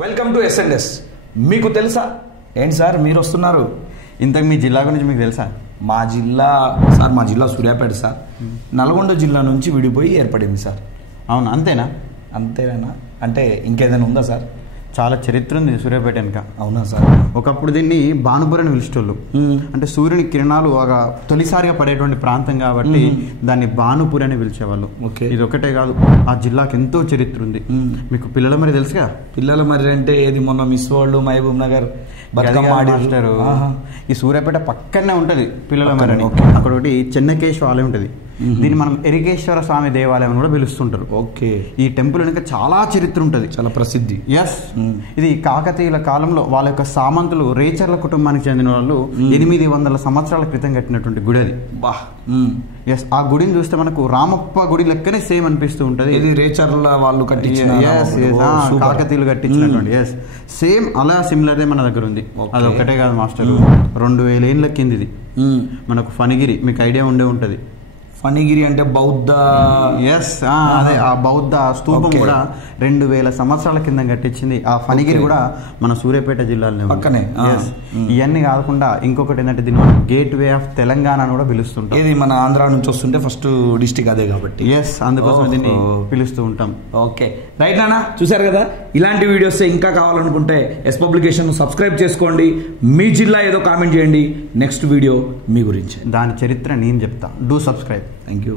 Welcome to S and S. మీకు తెలుసా ఏంటి సార్ మీరు వస్తున్నారు? ఇంతకు మీ జిల్లా గురించి మీకు తెలుసా? మా జిల్లా సూర్యాపేట సార్. నల్గొండ జిల్లా నుంచి విడిపోయి ఏర్పడింది సార్. అవును, అంతేనా? అంతేనా అంటే ఇంకేదైనా ఉందా సార్? చాలా చరిత్ర ఉంది సూర్యాపేట వెనుక. అవునా సార్? ఒకప్పుడు దీన్ని బాణుపురి అని పిలిచేటోళ్ళు. అంటే సూర్యుని కిరణాలు ఒక తొలిసారిగా పడేటువంటి ప్రాంతం కాబట్టి దాన్ని బాణుపురి అని పిలిచేవాళ్ళు. ఇది ఒకటే కాదు, ఆ జిల్లాకి ఎంతో చరిత్ర ఉంది. మీకు పిల్లల మరి తెలుసుగా? పిల్లల మరి అంటే ఏది మొన్న miss world Mahabubnagar master. ఈ సూర్యాపేట పక్కనే ఉంటది పిల్లల మరి అని. అక్కడ ఒకటి చెన్నకేశ్వర ఆలయం ఉంటది. దీన్ని మనం ఎరికేశ్వర స్వామి దేవాలయం కూడా పిలుస్తుంటారు. ఓకే. ఈ టెంపుల్ వెనుక చాలా చరిత్ర ఉంటది, చాలా ప్రసిద్ధి. ఎస్. ఇది కాకతీయుల కాలంలో వాళ్ళ యొక్క సామంతులు రేచర్ల కుటుంబానికి చెందిన వాళ్ళు 800 సంవత్సరాల క్రితం కట్టినటువంటి గుడి అది. బా. ఎస్. ఆ గుడిని చూస్తే మనకు రామప్ప గుడి లెక్కనే సేమ్ అనిపిస్తూ ఉంటది. ఇది రేచర్ల వాళ్ళు కట్టించిన, కాకతీయులు కట్టించినటువంటి. ఎస్, సేమ్ అలా సిమిలర్ మన దగ్గర ఉంది. అది ఒకటే కాదు మాస్టర్, 2000 ఏళ్ళ కింది ఇది. మనకు ఫణిగిరి మీకు ఐడియా ఉండే ఉంటది. ఫణిగిరి అంటే బౌద్ధ. ఎస్, అదే ఆ బౌద్ధ స్తూపం కూడా 2000 సంవత్సరాల కింద కట్టించింది. ఆ ఫణిగిరి కూడా మన సూర్యాపేట జిల్లాలో పక్కనే. ఇవన్నీ కాకుండా ఇంకొకటి ఏంటంటే దీన్ని మనం గేట్ వే ఆఫ్ తెలంగాణ అని కూడా పిలుస్తుంటాం. ఇది మన ఆంధ్ర నుంచి వస్తుంటే ఫస్ట్ డిస్టిక్ అదే కాబట్టి. ఎస్, అందుకోసం దీన్ని పిలుస్తూ ఉంటాం. ఓకే, రైట్ నాన్న. చూసారు కదా, ఇలాంటి వీడియోస్ ఇంకా కావాలనుకుంటే ఎస్ పబ్లికేషన్ సబ్స్క్రైబ్ చేసుకోండి. మీ జిల్లా ఏదో కామెంట్ చేయండి. నెక్స్ట్ వీడియో మీ గురించి, దాని చరిత్ర నేను చెప్తా. Do subscribe. Thank you.